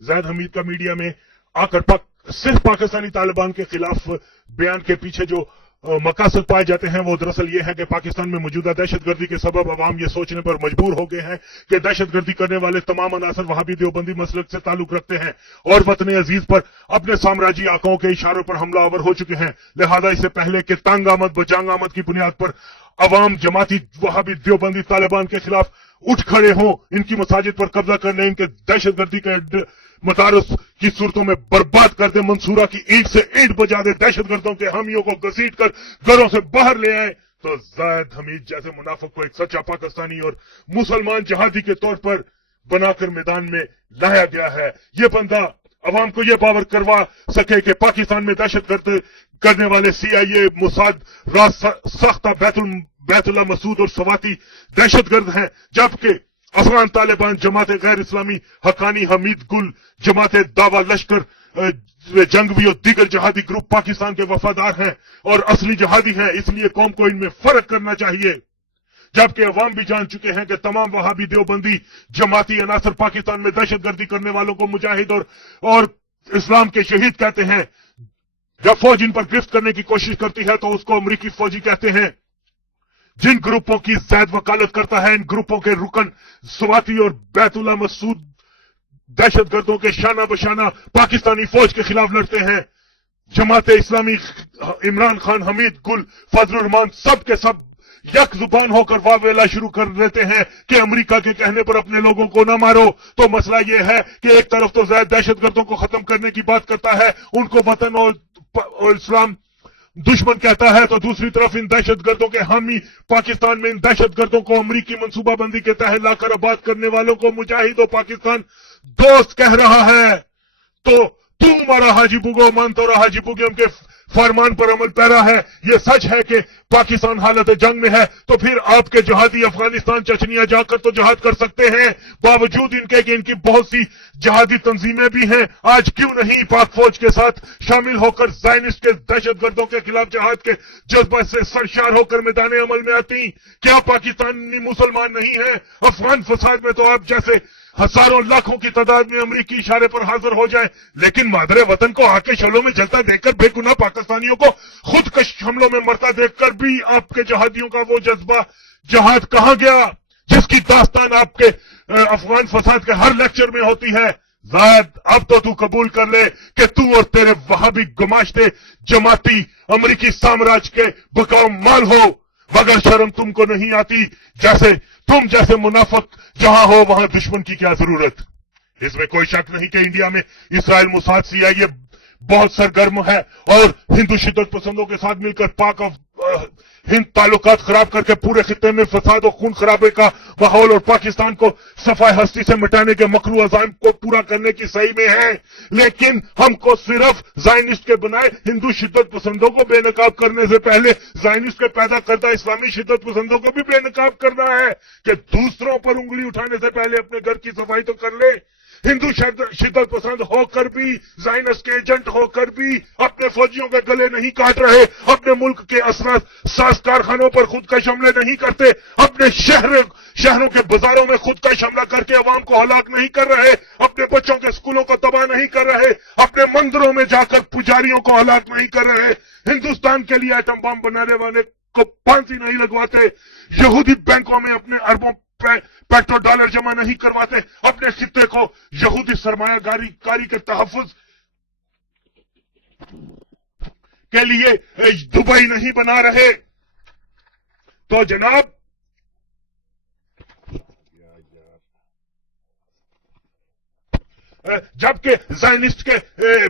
زید حمید کا میڈیا میں آ کر صرف پاکستانی طالبان کے خلاف بیان کے پیچھے جو مقاصد پائے جاتے ہیں وہ دراصل یہ ہے کہ پاکستان میں موجودہ دہشت گردی کے سبب عوام یہ سوچنے پر مجبور ہو گئے ہیں کہ دہشت گردی کرنے والے تمام عناصر وہابی دیوبندی مسلک سے تعلق رکھتے ہیں اور وطن عزیز پر اپنے سامراجی آقاؤں کے اشاروں پر حملہ آور ہو چکے ہیں. لہذا اس سے پہلے کہ تنگ آمد بجانگ آمد کی بنیاد پر عوام جماعتی وہابی دیوبندی طالبان کے خلاف اٹھ کھڑے ہوں، ان کی مساجد پر قبضہ کرنے، ان کے دہشت گردی کے مدارس کی صورتوں میں برباد کر دے، منصورہ کی اینٹ سے اینٹ بجا دے، دہشت گردوں کے حامیوں کو گھسیٹ کر گھروں سے باہر لے آئے، تو زید حمید جیسے منافق کو ایک سچا پاکستانی اور مسلمان جہادی کے طور پر بنا کر میدان میں لایا گیا ہے. یہ بندہ عوام کو یہ باور کروا سکے کہ پاکستان میں دہشت گرد کرنے والے CIA، موساد، راز ساختہ بیت اللہ مسعود اور سواتی دہشت گرد ہیں، جبکہ افغان طالبان، جماعت غیر اسلامی، حقانی، حمید گل، جماعت دعوی لشکر جنگوی اور دیگر جہادی گروپ پاکستان کے وفادار ہیں اور اصلی جہادی ہیں. اس لیے قوم کو ان میں فرق کرنا چاہیے. جبکہ عوام بھی جان چکے ہیں کہ تمام وہابی دیوبندی جماعتی عناصر پاکستان میں دہشت گردی کرنے والوں کو مجاہد اور اسلام کے شہید کہتے ہیں. جب فوج ان پر گرفت کرنے کی کوشش کرتی ہے تو اس کو امریکی فوجی کہتے ہیں. جن گروپوں کی زید وکالت کرتا ہے، ان گروپوں کے رکن سواتی اور بیت اللہ مسعود دہشت گردوں کے شانہ بشانہ پاکستانی فوج کے خلاف لڑتے ہیں. جماعت اسلامی، عمران خان، حمید گل، فضل الرحمان سب کے سب یک زبان ہو کر واویلا شروع کر دیتے ہیں کہ امریکہ کے کہنے پر اپنے لوگوں کو نہ مارو. تو مسئلہ یہ ہے کہ ایک طرف تو زید دہشت گردوں کو ختم کرنے کی بات کرتا ہے، ان کو وطن اور اسلام دشمن کہتا ہے، تو دوسری طرف ان دہشت گردوں کے حامی پاکستان میں ان دہشت گردوں کو امریکی منصوبہ بندی کے تحت لا کر آباد کرنے والوں کو مجاہد و پاکستان دوست کہہ رہا ہے. تو ہمارا حاجی بگو مانتا رہا، حاجی بگیم کے فرمان پر عمل پیرا ہے. یہ سچ ہے کہ پاکستان حالت جنگ میں ہے، تو پھر آپ کے جہادی افغانستان چچنیا جا کر تو جہاد کر سکتے ہیں، باوجود ان کے کہ ان کی بہت سی جہادی تنظیمیں بھی ہیں. آج کیوں نہیں پاک فوج کے ساتھ شامل ہو کر زائنسٹ کے دہشت گردوں کے خلاف جہاد کے جذبہ سے سرشار ہو کر میدان عمل میں آتی؟ کیا پاکستانی مسلمان نہیں ہیں؟ افغان فساد میں تو آپ جیسے ہزاروں لاکھوں کی تعداد میں امریکی اشارے پر حاضر ہو جائے، لیکن مادر وطن کو آگ کے شعلوں میں جلتا دیکھ کر، بے گناہ پاکستانیوں کو خودکش حملوں میں مرتا دیکھ کر بھی آپ کے جہادیوں کا وہ جذبہ جہاد کہاں گیا جس کی داستان آپ کے افغان فساد کے ہر لیکچر میں ہوتی ہے؟ زید، اب تو قبول کر لے کہ تو اور تیرے وہابی گماشتے جماعتی امریکی سامراج کے بکاؤ مال ہو، مگر شرم تم کو نہیں آتی. تم جیسے منافق جہاں ہو وہاں دشمن کی کیا ضرورت؟ اس میں کوئی شک نہیں کہ انڈیا میں اسرائیل موساد CIA بہت سرگرم ہے اور ہندو شدت پسندوں کے ساتھ مل کر پاک ہند تعلقات خراب کر کے پورے خطے میں فساد و خون خرابے کا ماحول اور پاکستان کو صفائی ہستی سے مٹانے کے مکروہ عزائم کو پورا کرنے کی صحیح میں ہے. لیکن ہم کو صرف زائنسٹ کے بنائے ہندو شدت پسندوں کو بے نقاب کرنے سے پہلے زائنسٹ کے پیدا کردہ اسلامی شدت پسندوں کو بھی بے نقاب کرنا ہے کہ دوسروں پر انگلی اٹھانے سے پہلے اپنے گھر کی صفائی تو کر لے. ہندو شدت پسند ہو کر بھی، زائنس کے ایجنٹ ہو کر بھی اپنے فوجیوں کے گلے نہیں کاٹ رہے، اپنے ملک کے ساز کارخانوں پر خودکش حملے نہیں کرتے، اپنے شہروں کے بازاروں میں خودکش حملہ کر کے عوام کو ہلاک نہیں کر رہے، اپنے بچوں کے اسکولوں کو تباہ نہیں کر رہے، اپنے مندروں میں جا کر پجاریوں کو ہلاک نہیں کر رہے، ہندوستان کے لیے ایٹم بم بنانے والے کو پھانسی نہیں لگواتے، یہودی بینکوں میں اپنے اربوں پیٹرو ڈالر جمع نہیں کرواتے، اپنے خطے کو یہودی سرمایہ کاری کے تحفظ کے لیے دبئی نہیں بنا رہے. تو جناب جبکہ زائنسٹ کے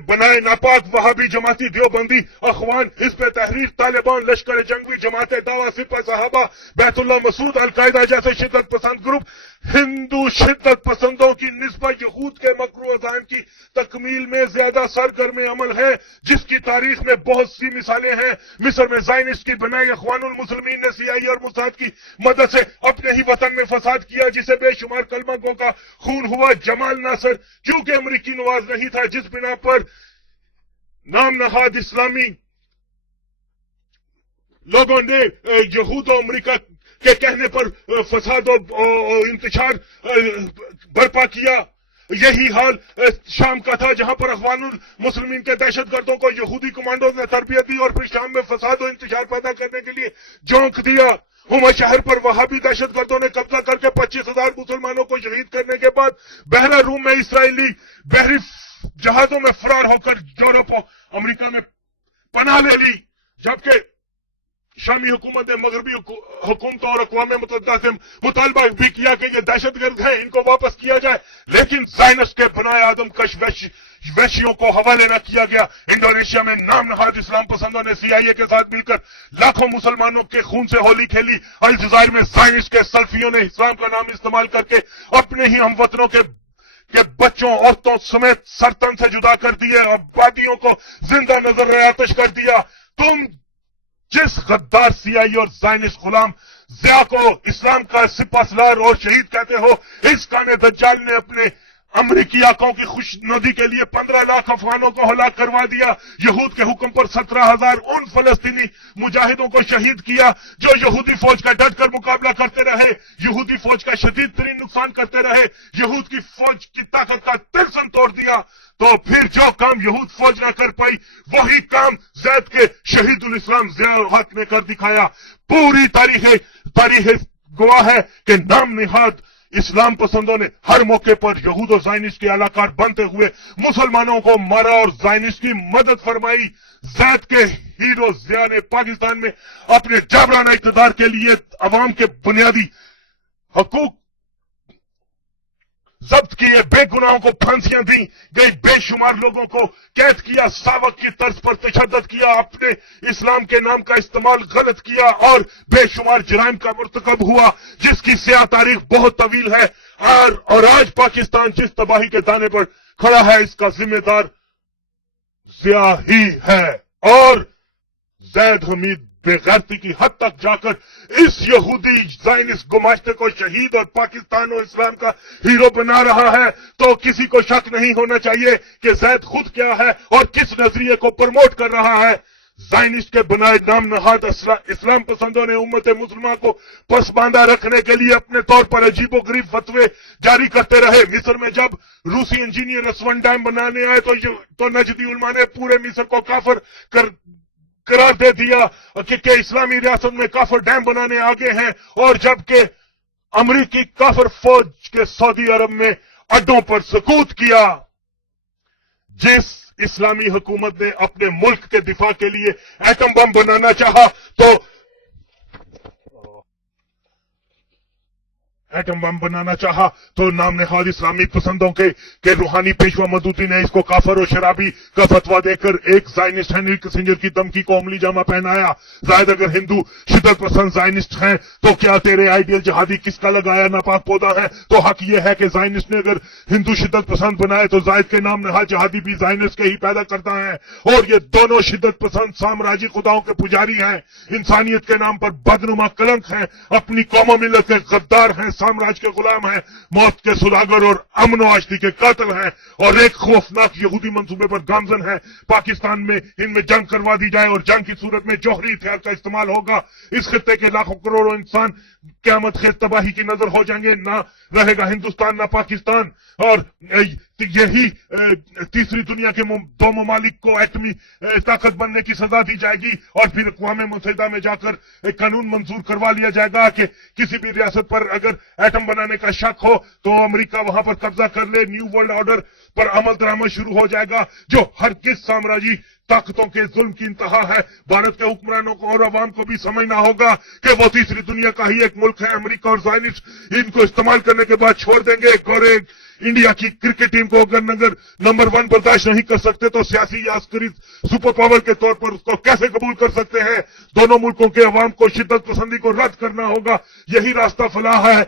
بنائے ناپاک وہابی جماعتی دیوبندی اخوان، حزب تحریر، طالبان، لشکر جنگوی، جماعت دعوی، سپہ صحابہ، بیت اللہ مسعود، القاعدہ جیسے شدت پسند گروپ ہندو شدت پسندوں کی نسبت یہود کے مکروہ عزائم کی تکمیل میں زیادہ سرگرم عمل ہے، جس کی تاریخ میں بہت سی مثالیں ہیں. مصر میں زائنسٹ کی بنائی اخوان المسلمین نے CIA اور موساد کی مدد سے اپنے ہی وطن میں فساد کیا، جسے بے شمار کلمہ گوں کا خون ہوا. جمال ناصر کیونکہ امریکی نواز نہیں تھا، جس بنا پر نام نہاد اسلامی لوگوں نے یہود و امریکہ کے کہنے پر فساد و انتشار برپا کیا. یہی حال شام کا تھا جہاں پر اخوان المسلمین کے دہشت گردوں کو یہودی کمانڈوز نے تربیت دی اور پھر شام میں فساد و انتشار پیدا کرنے کے لیے جھونک دیا۔ ہوما شہر پر وہابی دہشت گردوں نے قبضہ کر کے 25,000 مسلمانوں کو شہید کرنے کے بعد بحیرہ روم میں اسرائیلی بحری جہازوں میں فرار ہو کر یورپ اور امریکہ میں پناہ لے لی، جبکہ شامی حکومت نے مغربی حکومتوں اور اقوام متحدہ سے مطالبہ بھی کیا کہ یہ دہشت گرد ہیں، ان کو واپس کیا جائے، لیکن زائنسٹ کے بنائے آدم کش وحشیوں کو حوالے نہ کیا گیا۔ انڈونیشیا میں نام نہاد اسلام پسندوں نے CIA کے ساتھ مل کر لاکھوں مسلمانوں کے خون سے ہولی کھیلی۔ الجزائر میں زائنسٹ کے سلفیوں نے اسلام کا نام استعمال کر کے اپنے ہی ہم وطنوں کے بچوں عورتوں سمیت سرتن سے جدا کر دیے اور آبادیوں کو زندہ نظر آتش کر دیا۔ تم جس غدار CIA اور زائنسٹ غلام ضیاء کو اسلام کا سپہ سالار اور شہید کہتے ہو، اس کانے دجال نے اپنے امریکی آقاؤں کی خوش ندی کے لیے 15 لاکھ افغانوں کو ہلاک کروا دیا۔ یہود کے حکم پر 17,000 ان فلسطینی مجاہدوں کو شہید کیا جو یہودی فوج کا ڈٹ کر مقابلہ کرتے رہے، یہودی فوج کا شدید ترین نقصان کرتے رہے، یہود کی فوج کی طاقت کا تلسم توڑ دیا۔ تو پھر جو کام یہود فوج نہ کر پائی وہی کام زید کے شہید الاسلام ضیاء الحق نے کر دکھایا۔ پوری تاریخ گواہ ہے کہ نام نہاد اسلام پسندوں نے ہر موقع پر یہود اور زائنسٹ کے اعلی کار بنتے ہوئے مسلمانوں کو مارا اور زائنسٹ کی مدد فرمائی۔ زید کے ہیرو ضیاء نے پاکستان میں اپنے جابرانہ اقتدار کے لیے عوام کے بنیادی حقوق ضبط کیے، بے گناہوں کو پھانسیاں دی گئی، بے شمار لوگوں کو قید کیا، ساوک کی طرز پر تشدد کیا، اپنے اسلام کے نام کا استعمال غلط کیا اور بے شمار جرائم کا مرتکب ہوا جس کی سیاہ تاریخ بہت طویل ہے۔ اور آج پاکستان جس تباہی کے دانے پر کھڑا ہے اس کا ذمہ دار ضیاء ہی ہے۔ اور زید حمید بے غیرتی کی حد تک جا کر اس یہودی زائنسٹ گماشتے کو شہید اور پاکستان اور اسلام کا ہیرو بنا رہا ہے، تو کسی کو شک نہیں ہونا چاہیے کہ زید خود کیا ہے اور کس نظریے کو پروموٹ کر رہا ہے۔ زائنسٹ کے بنائے نام نہاد اسلام پسندوں نے امت مسلمہ کو پسماندہ رکھنے کے لیے اپنے طور پر عجیب و غریب فتوے جاری کرتے رہے۔ مصر میں جب روسی انجینئر اسون ڈیم بنانے آئے تو نجدی علماء نے پورے مصر کو کافر قرار دے دیا کہ اسلامی ریاست میں کافر ڈیم بنانے آگے ہیں، اور جبکہ امریکی کافر فوج کے سعودی عرب میں اڈوں پر سقوط کیا۔ جس اسلامی حکومت نے اپنے ملک کے دفاع کے لیے ایٹم بم بنانا چاہا تو نام نہاد اسلامی پسندوں کے روحانی پیشوا مدودی نے اس کو کافر و شرابی کا فتویٰ دے کر ایک زائنسٹ ہنری کسنجر کی دمکی کو عملی جامہ پہنایا۔ زائد اگر ہندو شدت پسند زائنسٹ ہیں تو کیا تیرے آئیڈیل جہادی کس کا لگایا ناپاک پودا ہے؟ تو حق یہ ہے کہ زائنسٹ نے اگر ہندو شدت پسند بنائے تو زائد کے نام نہاد جہادی بھی زائنسٹ کے ہی پیدا کرتا ہے، اور یہ دونوں شدت پسند سامراجی خداؤں کے پجاری ہیں، انسانیت کے نام پر بدنما کلنک ہیں، اپنی قوم و ملت کے غدار ہیں، سامراج کے غلام ہیں، موت کے سوداگر اور امن و آشتی کے قاتل ہیں، اور ایک خوفناک یہودی منصوبے پر گامزن ہیں۔ پاکستان میں ان میں جنگ کروا دی جائے اور جنگ کی صورت میں جوہری ہتھیار کا استعمال ہوگا، اس خطے کے لاکھوں کروڑوں انسان قیامت خیز تباہی کی نظر ہو جائیں گے، نہ رہے گا ہندوستان نہ پاکستان۔ اور یہی تیسری دنیا کے دو ممالک کو ایٹمی طاقت بننے کی سزا دی جائے گی، اور پھر اقوام متحدہ میں جا کر ایک قانون منظور کروا لیا جائے گا کہ کسی بھی ریاست پر اگر ایٹم بنانے کا شک ہو تو امریکہ وہاں پر قبضہ کر لے، نیو ورلڈ آرڈر پر عمل درآمد شروع ہو جائے گا، جو ہر کس سامراجی طاقتوں کے ظلم کی انتہا ہے۔ بھارت کے حکمرانوں کو اور عوام کو بھی سمجھنا ہوگا کہ وہ تیسری دنیا کا ہی ایک ملک ہے۔ امریکہ اور زائنسٹ ان کو استعمال کرنے کے بعد چھوڑ دیں گے، اور انڈیا کی کرکٹ ٹیم کو اگر نمبر 1 برداشت نہیں کر سکتے تو سیاسی یا عسکری سپر پاور کے طور پر اس کو کیسے قبول کر سکتے ہیں؟ دونوں ملکوں کے عوام کو شدت پسندی کو رد کرنا ہوگا، یہی راستہ فلاح ہے۔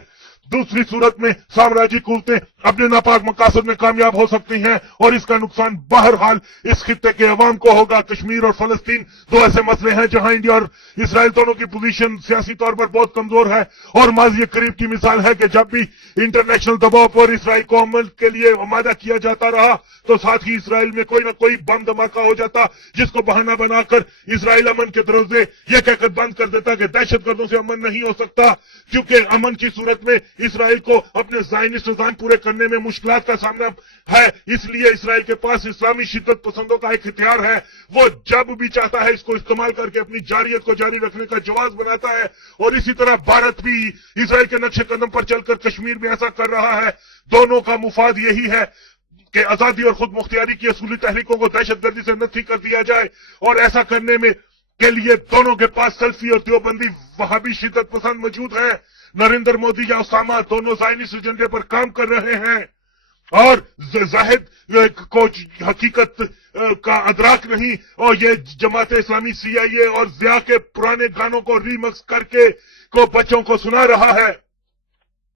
دوسری صورت میں سامراجی قوتیں اپنے ناپاک مقاصد میں کامیاب ہو سکتی ہیں، اور اس کا نقصان بہرحال اس خطے کے عوام کو ہوگا۔ کشمیر اور فلسطین دو ایسے مسئلے ہیں جہاں انڈیا اور اسرائیل دونوں کی پوزیشن سیاسی طور پر بہت کمزور ہے، اور ماضی قریب کی مثال ہے کہ جب بھی انٹرنیشنل دباؤ پر اسرائیل کو عمل کے لیے آمادہ کیا جاتا رہا تو ساتھ ہی اسرائیل میں کوئی نہ کوئی بم دھماکہ ہو جاتا، جس کو بہانہ بنا کر اسرائیل امن کے دروازے یہ کہہ کر بند کر دیتا کہ دہشت گردوں سے امن نہیں ہو سکتا، کیونکہ امن کی صورت میں اسرائیل کو اپنے زائنسٹ نظام پورے کرنے میں مشکلات کا سامنا ہے، اس لیے اسرائیل کے پاس اسلامی شدت پسندوں کا ایک ہتھیار ہے، وہ جب بھی چاہتا ہے اس کو استعمال کر کے اپنی جاریت کو جاری رکھنے کا جواز بناتا ہے، اور اسی طرح بھارت بھی اسرائیل کے نقش قدم پر چل کر کشمیر میں ایسا کر رہا ہے۔ دونوں کا مفاد یہی ہے کہ آزادی اور خود مختاری کی اصولی تحریکوں کو دہشت گردی سے نفی کر دیا جائے، اور ایسا کرنے میں کے لیے دونوں کے پاس سلفی اور دیوبندی وہابی شدت پسند موجود ہیں۔ نریندر مودی یا اسامہ دونوں زائنسٹ ایجنڈے پر کام کر رہے ہیں، اور زاہد کو حقیقت کا ادراک نہیں، اور یہ جماعت اسلامی CIA اور ضیاء کے پرانے گانوں کو ریمکس کر کے کو بچوں کو سنا رہا ہے۔